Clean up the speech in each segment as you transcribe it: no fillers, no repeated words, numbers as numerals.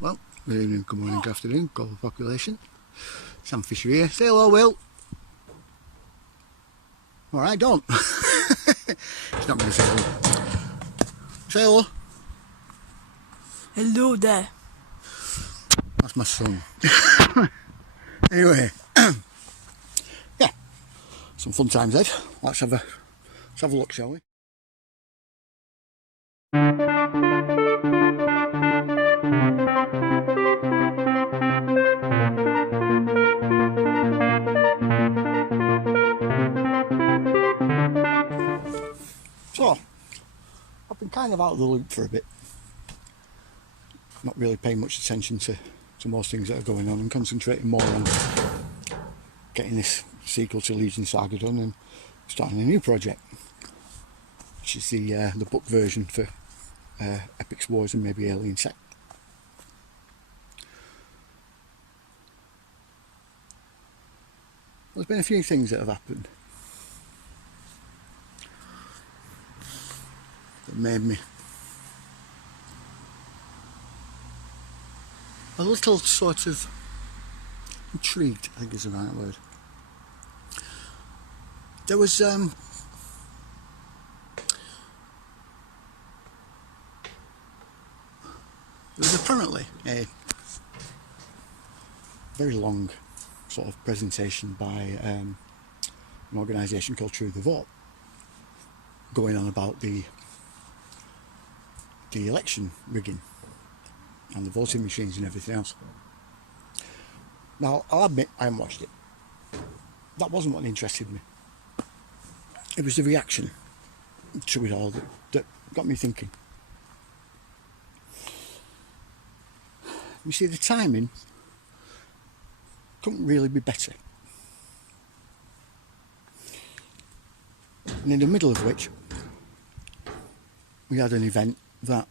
Well, good evening, good morning, good afternoon, global population. Sam Fisher here. Say hello, Will. Alright, don't. He's not going to say hello. Say hello. Hello there. That's my son. Anyway, yeah, some fun times ahead. Let's have a look, shall we? So, I've been kind of out of the loop for a bit. Not really paying much attention to most things that are going on and concentrating more on getting this sequel to Legion Saga done and starting a new project, which is the book version for Epics Wars and maybe Alien Sect. There's been a few things that have happened that made me a little sort of intrigued, I think is the right word. There was apparently a very long sort of presentation by an organisation called True the Vote going on about the election rigging and the voting machines and everything else. Now, I'll admit I haven't watched it. That wasn't what interested me. It was the reaction to it all that got me thinking. You see, the timing couldn't really be better. And in the middle of which we had an event that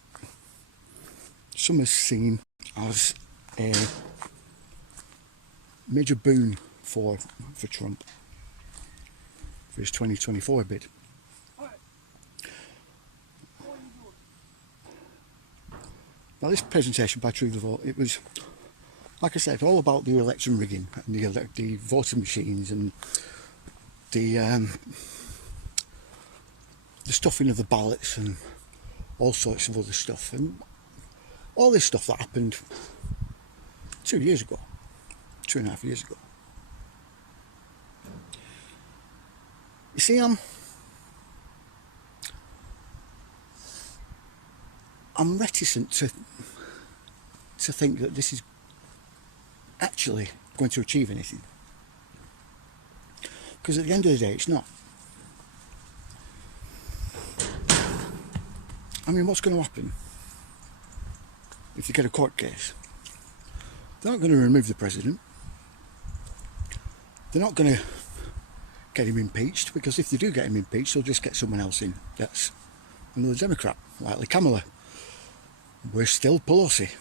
some have seen as a major boon for Trump for his 2024 bid. Now, this presentation by True the Vote, it was, like I said, all about the election rigging and the voting machines and the stuffing of the ballots and all sorts of other stuff, and all this stuff that happened 2 years ago, 2.5 years ago. You see, I'm reticent to think that this is actually going to achieve anything, because at the end of the day it's not. I mean, what's going to happen if you get a court case? They're not going to remove the president. They're not going to get him impeached, because if they do get him impeached, they'll just get someone else in that's another Democrat, likely Kamala. We're still Pelosi.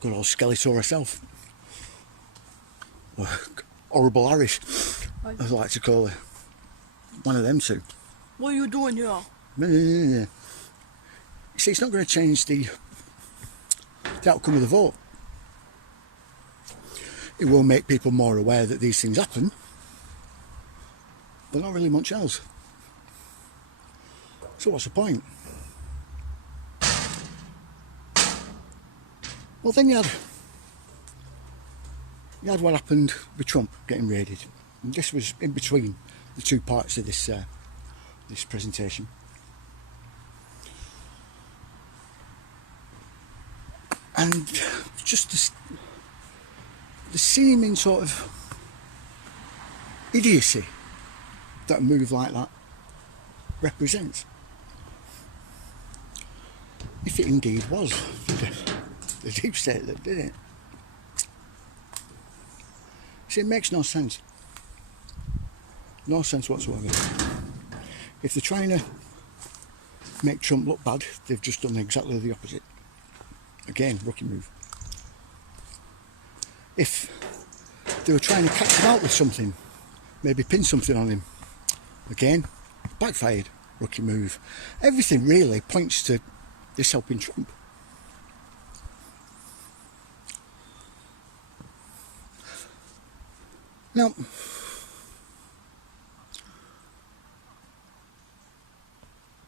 Good old Skeletor herself. Or Horrible Harris, as I like to call her. One of them two. What are you doing here? You see, it's not going to change the outcome of the vote. It will make people more aware that these things happen, but not really much else. So what's the point? Well, then you had what happened with Trump getting raided. And this was in between the two parts of this presentation. And just the seeming sort of idiocy that a move like that represents. If it indeed was the deep state that did it. See, it makes no sense. No sense whatsoever. If they're trying to make Trump look bad, they've just done exactly the opposite. Again, rookie move. If they were trying to catch him out with something, maybe pin something on him, again, backfired, rookie move. Everything really points to this helping Trump. Now,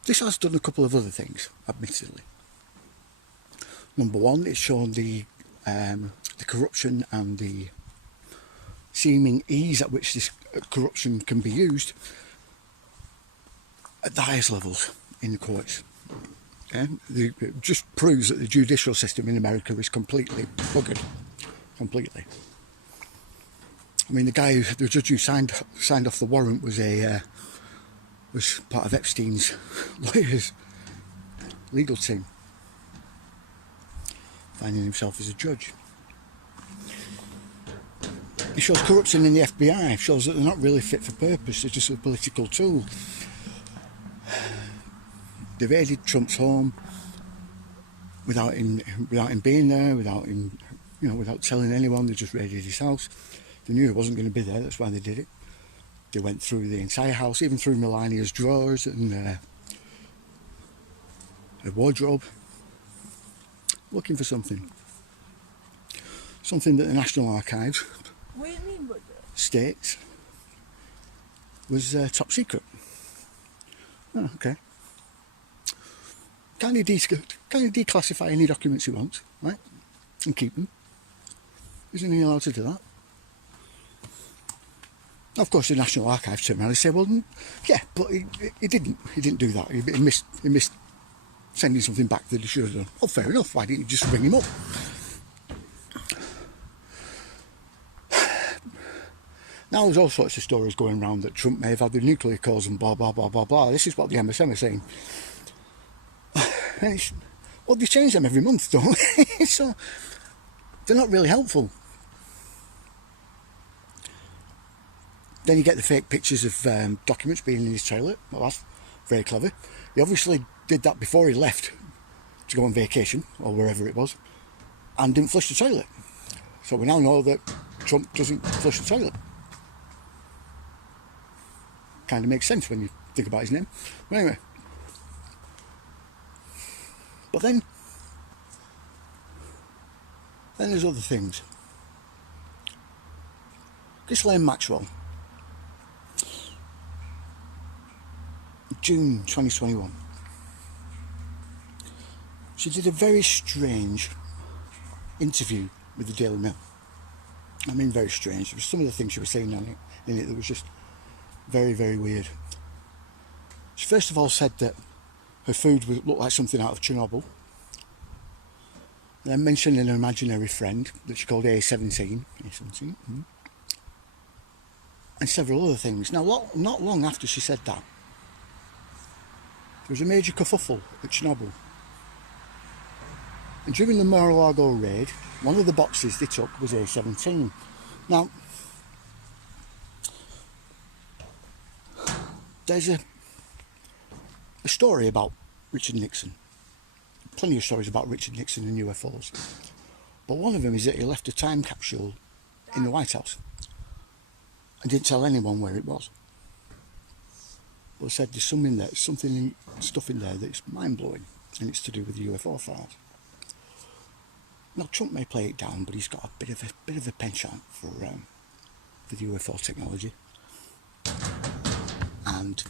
this has done a couple of other things, admittedly. Number one, it's shown the corruption and the seeming ease at which this corruption can be used at the highest levels in the courts. Okay? It just proves that the judicial system in America is completely buggered. Completely. I mean, the judge who signed off the warrant was part of Epstein's lawyers' legal team, finding himself as a judge. It shows corruption in the FBI, shows that they're not really fit for purpose, they're just a political tool. They raided Trump's home without him being there, without him, without telling anyone. They just raided his house. They knew he wasn't going to be there, that's why they did it. They went through the entire house, even through Melania's drawers and her wardrobe, looking for something. Something that the National Archives states was top secret. Oh, okay. Can you declassify any documents you want, right? And keep them? Isn't he allowed to do that? Of course, the National Archives turned around and said, "Well, yeah, but he didn't do that. He missed sending something back that he should have done." Oh, fair enough. Why didn't you just ring him up? Now there's all sorts of stories going around that Trump may have had the nuclear codes and blah, blah, blah, blah, blah. This is what the MSM are saying. And well, they change them every month, don't they? So they're not really helpful. Then you get the fake pictures of documents being in his toilet. Well, that's very clever. He obviously did that before he left to go on vacation, or wherever it was, and didn't flush the toilet. So we now know that Trump doesn't flush the toilet. Kind of makes sense when you think about his name. But anyway. But then there's other things. Ghislaine Maxwell, June 2021. She did a very strange interview with the Daily Mail. I mean, very strange. There was some of the things she was saying in it that was just very, very weird. She first of all said that her food looked like something out of Chernobyl. Then mentioned an imaginary friend that she called A17. And several other things. Now, not long after she said that, there was a major kerfuffle at Chernobyl. And during the Mar-a-Lago raid, one of the boxes they took was A17. Now, there's a story about Richard Nixon. Plenty of stories about Richard Nixon and UFOs. But one of them is that he left a time capsule in the White House and didn't tell anyone where it was. But said there's stuff in there that's mind-blowing, and it's to do with the UFO files. Now, Trump may play it down, but he's got a bit of a penchant for the UFO technology and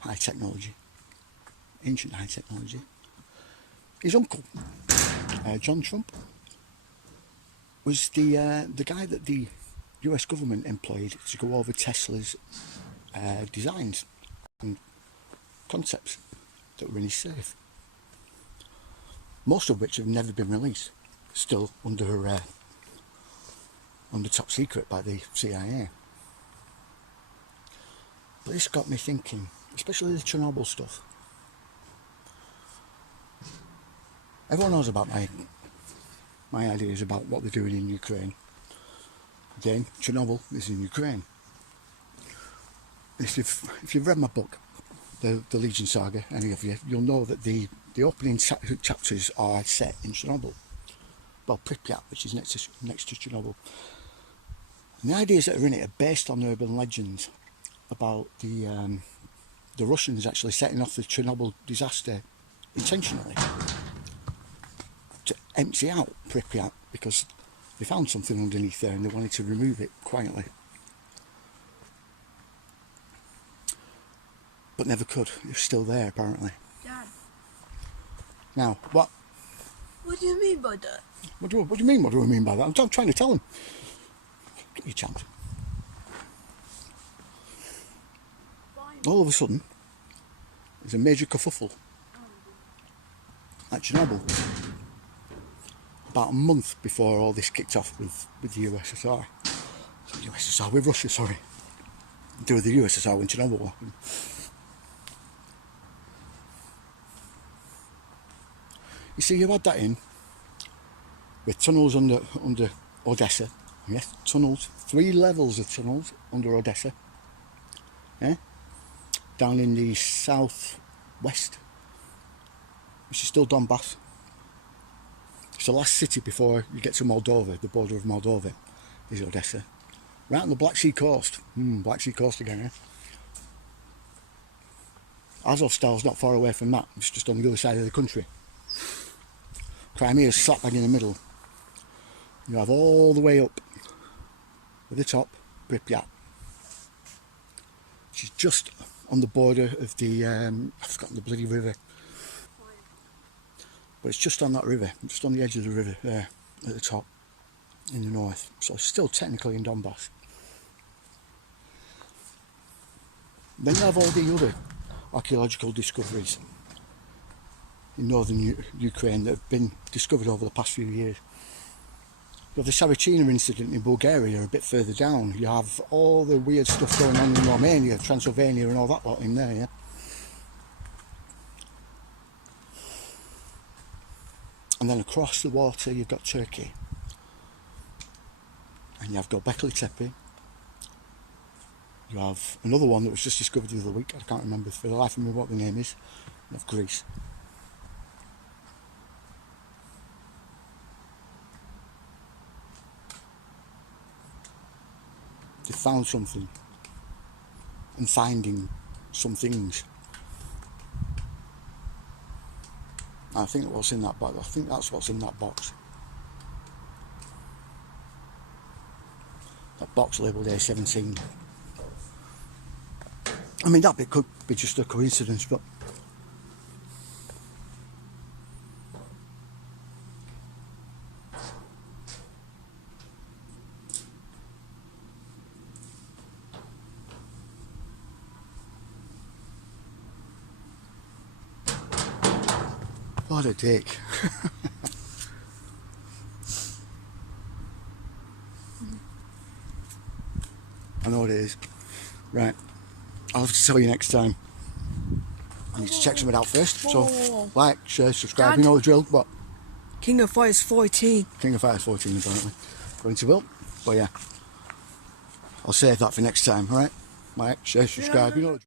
high technology, ancient high technology. His uncle, John Trump, was the guy that the US government employed to go over Tesla's designs and concepts that were in his safe. Most of which have never been released, still under top secret by the CIA. But this got me thinking, especially the Chernobyl stuff. Everyone knows about my ideas about what they're doing in Ukraine. Again, Chernobyl is in Ukraine. If you've read my book, the Legion Saga, any of you, you'll know that the opening chapters are set in Chernobyl. Well, Pripyat, which is next to Chernobyl. And the ideas that are in it are based on urban legends about the Russians actually setting off the Chernobyl disaster intentionally to empty out Pripyat because they found something underneath there and they wanted to remove it quietly. but never could. It was still there apparently. Dad. Now, what? What do you mean by that? What do you mean? What do I mean by that? I'm trying to tell him. Give me a chance. All of a sudden, there's a major kerfuffle at Chernobyl. About a month before all this kicked off with the USSR. With Russia, sorry. Do with the USSR when Chernobyl happened. You see, you had that in with tunnels under Odessa. Yes, tunnels, 3 levels of tunnels under Odessa. Yeah? Down in the southwest, which is still Donbass. It's the last city before you get to Moldova, the border of Moldova is Odessa. Right on the Black Sea coast. Black Sea coast again, yeah? Azovstal's not far away from that, it's just on the other side of the country. Crimea is slap bang in the middle. You have all the way up at the top, Pripyat. She's just on the border of the, I've forgotten the bloody river. But it's just on that river, just on the edge of the river there, at the top, in the north. So it's still technically in Donbass. Then you have all the other archaeological discoveries in northern Ukraine that have been discovered over the past few years. You have the Sarachina incident in Bulgaria a bit further down. You have all the weird stuff going on in Romania, Transylvania and all that lot in there, yeah? And then across the water you've got Turkey. And you have Göbekli Tepe. You have another one that was just discovered the other week. I can't remember for the life of me what the name is. You have Greece. They found something. And finding some things. I think what's in that box. I think that's what's in that box. That box labelled A17. I mean, that bit could be just a coincidence, but what a dick. I know what it is. Right. I'll have to tell you next time. I need to check something out first. So, like, share, subscribe, Dad. you know the drill. What? King of Fighters 14. King of Fighters 14, apparently. According to Will. But yeah. I'll save that for next time, alright? Like, share, subscribe, you know the drill.